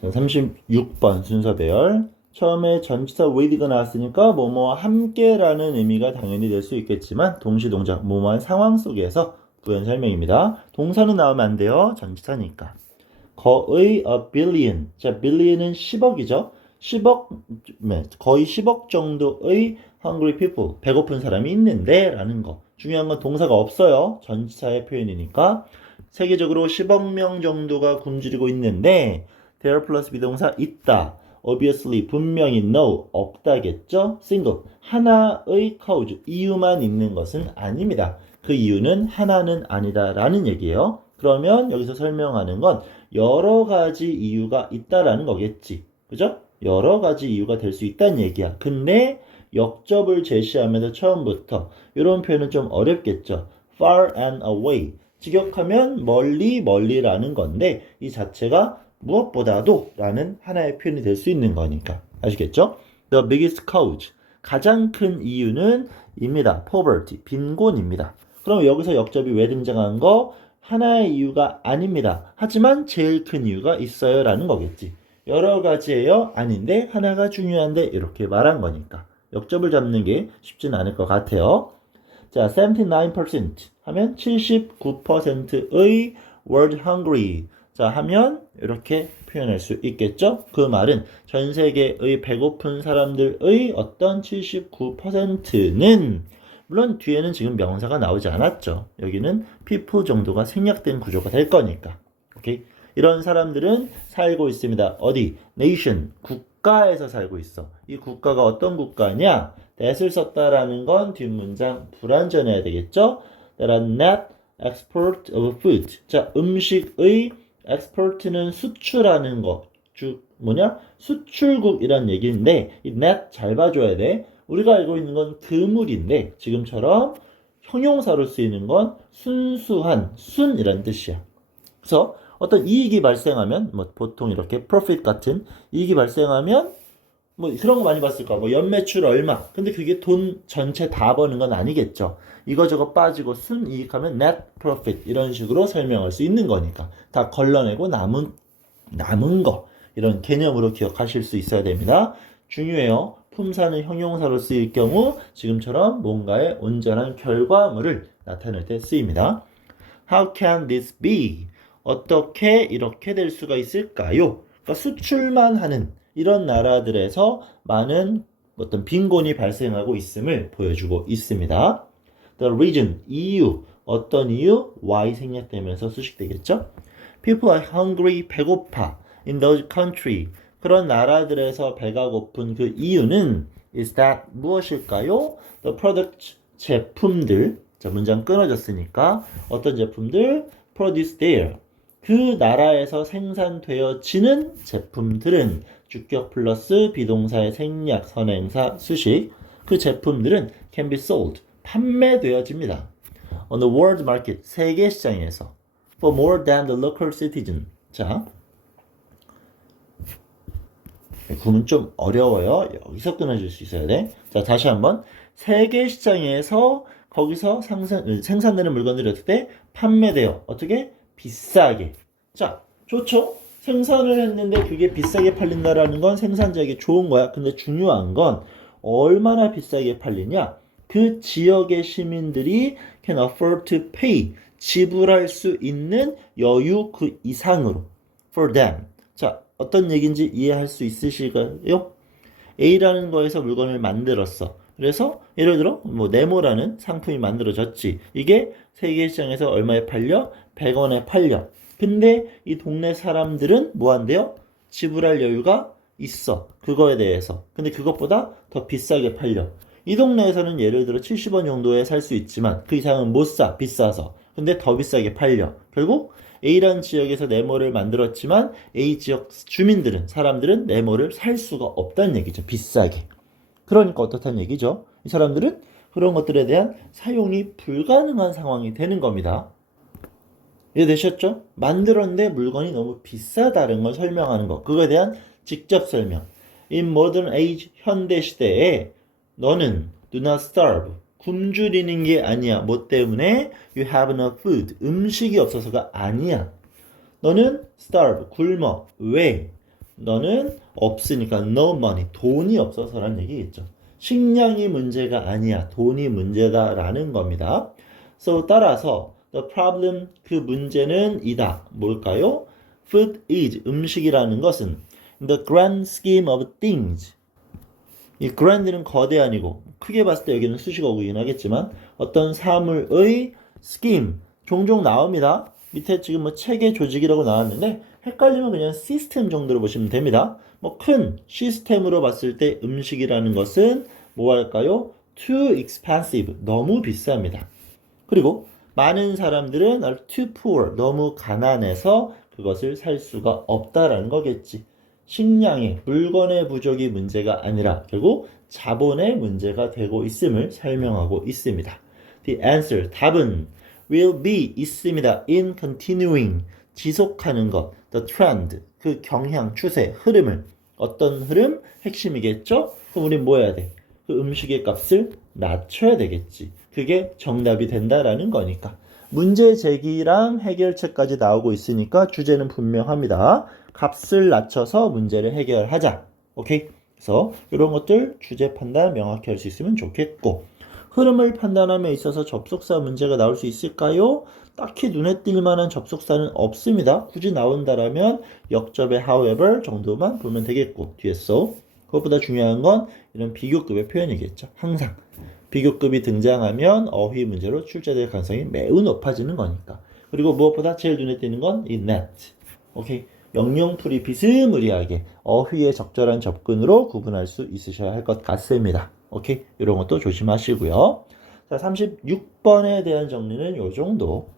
자, 36번 순서 배열. 처음에 전치사 with가 나왔으니까 뭐뭐와 함께라는 의미가 당연히 될 수 있겠지만 동시동작 뭐뭐한 상황 속에서 부연 설명입니다. 동사는 나오면 안 돼요. 전치사니까. 거의 a billion. 자, billion은 10억이죠. 10억, 거의 10억 정도의 hungry people, 배고픈 사람이 있는데 라는 거. 중요한 건 동사가 없어요. 전치사의 표현이니까. 세계적으로 10억 명 정도가 굶주리고 있는데 there 플러스 비동사 있다. obviously 분명히 no 없다겠죠. single 하나의 cause 이유만 있는 것은 아닙니다. 그 이유는 하나는 아니다 라는 얘기예요. 그러면 여기서 설명하는 건 여러 가지 이유가 있다라는 거겠지. 그죠? 여러 가지 이유가 될 수 있다는 얘기야. 근데 역접을 제시하면서 처음부터 이런 표현은 좀 어렵겠죠. far and away. 직역하면 멀리 멀리라는 건데 이 자체가 무엇보다도 라는 하나의 표현이 될 수 있는 거니까. 아시겠죠? The biggest cause. 가장 큰 이유는 입니다. poverty. 빈곤입니다. 그럼 여기서 역접이 왜 등장한 거? 하나의 이유가 아닙니다. 하지만 제일 큰 이유가 있어요 라는 거겠지. 여러 가지예요? 아닌데 하나가 중요한데 이렇게 말한 거니까. 역접을 잡는 게 쉽진 않을 것 같아요. 자, 79% 하면 79%의 world hungry. 자, 하면 이렇게 표현할 수 있겠죠? 그 말은 전 세계의 배고픈 사람들의 어떤 79%는 물론 뒤에는 지금 명사가 나오지 않았죠. 여기는 people 정도가 생략된 구조가 될 거니까. 오케이? 이런 사람들은 살고 있습니다. 어디? nation, 국가에서 살고 있어. 이 국가가 어떤 국가냐? that을 썼다라는 건 뒷문장 불완전해야 되겠죠? that are not export of food. 자, 음식의 export는 수출하는 거. 수출국이란 얘기인데 이 not 잘 봐줘야 돼. 우리가 알고 있는 건 그물인데 지금처럼 형용사로 쓰이는 건 순수한, 순이란 뜻이야. 그래서 어떤 이익이 발생하면 뭐 보통 이렇게 profit 같은 이익이 발생하면 뭐 그런 거 많이 봤을 거야. 뭐 연매출 얼마. 근데 그게 돈 전체 다 버는 건 아니겠죠. 이거저거 빠지고 순이익하면 net profit 이런 식으로 설명할 수 있는 거니까 다 걸러내고 남은 거 이런 개념으로 기억하실 수 있어야 됩니다. 중요해요. 품사는 형용사로 쓰일 경우 지금처럼 뭔가의 온전한 결과물을 나타낼 때 쓰입니다. How can this be? 어떻게 이렇게 될 수가 있을까요? 그러니까 수출만 하는 이런 나라들에서 많은 어떤 빈곤이 발생하고 있음을 보여주고 있습니다. The reason, 이유, 어떤 이유? Why 생략되면서 수식되겠죠? People are hungry, 배고파. In those country, 그런 나라들에서 배가 고픈 그 이유는 is that 무엇일까요? The product, 제품들. 자, 문장 끊어졌으니까 어떤 제품들? Produced there. 그 나라에서 생산되어지는 제품들은 주격 플러스 비동사의 생략, 선행사, 수식. 그 제품들은 can be sold. 판매되어집니다. On the world market, 세계 시장에서 for more than the local citizen. 자, 구문 좀 어려워요. 여기서 끊어질 수 있어야 돼. 자, 다시 한번. 세계 시장에서 거기서 생산되는 물건들이 어떻게 판매돼요? 어떻게? 비싸게. 자, 좋죠? 생산을 했는데 그게 비싸게 팔린다라는 건 생산자에게 좋은 거야. 근데 중요한 건 얼마나 비싸게 팔리냐? 그 지역의 시민들이 can afford to pay. 지불할 수 있는 여유 그 이상으로. For them. 자, 어떤 얘기인지 이해할 수 있으실까요? A라는 거에서 물건을 만들었어. 그래서 예를 들어 뭐 네모라는 상품이 만들어졌지. 이게 세계 시장에서 얼마에 팔려? 100원에 팔려. 근데 이 동네 사람들은 뭐 한대요? 지불할 여유가 있어. 그거에 대해서. 근데 그것보다 더 비싸게 팔려. 이 동네에서는 예를 들어 70원 정도에 살 수 있지만 그 이상은 못 사. 비싸서. 근데 더 비싸게 팔려. 결국 A라는 지역에서 네모를 만들었지만 A 지역 주민들은 사람들은 네모를 살 수가 없다는 얘기죠. 비싸게. 그러니까 어떻다는 얘기죠. 이 사람들은 그런 것들에 대한 사용이 불가능한 상황이 되는 겁니다. 이해되셨죠? 만들었는데 물건이 너무 비싸다는 걸 설명하는 거. 그거에 대한 직접 설명. In modern age, 현대 시대에 너는 do not starve. 굶주리는 게 아니야. 뭐 때문에? You have no food. 음식이 없어서가 아니야. 너는 starve. 굶어. 왜? 너는 없으니까 no money. 돈이 없어서라는 얘기겠죠. 식량이 문제가 아니야. 돈이 문제다라는 겁니다. So 따라서 the problem 그 문제는 이다. 뭘까요? Food is 음식이라는 것은 in the grand scheme of things. 이 grand는 거대한이고 크게 봤을 때 여기는 수식어구이긴 하겠지만 어떤 사물의 scheme 종종 나옵니다. 밑에 지금 뭐 체계 조직이라고 나왔는데 헷갈리면 그냥 시스템 정도로 보시면 됩니다. 뭐 큰 시스템으로 봤을 때 음식이라는 것은 뭐 할까요? Too expensive. 너무 비쌉니다. 그리고 많은 사람들은 too poor. 너무 가난해서 그것을 살 수가 없다라는 거겠지. 식량의 물건의 부족이 문제가 아니라 결국 자본의 문제가 되고 있음을 설명하고 있습니다. The answer, 답은 will be 있습니다. in continuing, 지속하는 것. The trend, 그 경향, 추세, 흐름을. 어떤 흐름? 핵심이겠죠? 그럼 우린 뭐 해야 돼? 그 음식의 값을 낮춰야 되겠지. 그게 정답이 된다라는 거니까. 문제 제기랑 해결책까지 나오고 있으니까 주제는 분명합니다. 값을 낮춰서 문제를 해결하자. 오케이? 그래서 이런 것들 주제 판단 명확히 할 수 있으면 좋겠고 흐름을 판단함에 있어서 접속사 문제가 나올 수 있을까요? 딱히 눈에 띌 만한 접속사는 없습니다. 굳이 나온다라면 역접의 however 정도만 보면 되겠고 뒤에서 그것보다 중요한 건 이런 비교급의 표현이겠죠. 항상 비교급이 등장하면 어휘 문제로 출제될 가능성이 매우 높아지는 거니까. 그리고 무엇보다 제일 눈에 띄는 건 이 net. 오케이. 영영풀이 비스무리하게 어휘의 적절한 접근으로 구분할 수 있으셔야 할 것 같습니다. 오케이. 이런 것도 조심하시고요. 자, 36번에 대한 정리는 이 정도.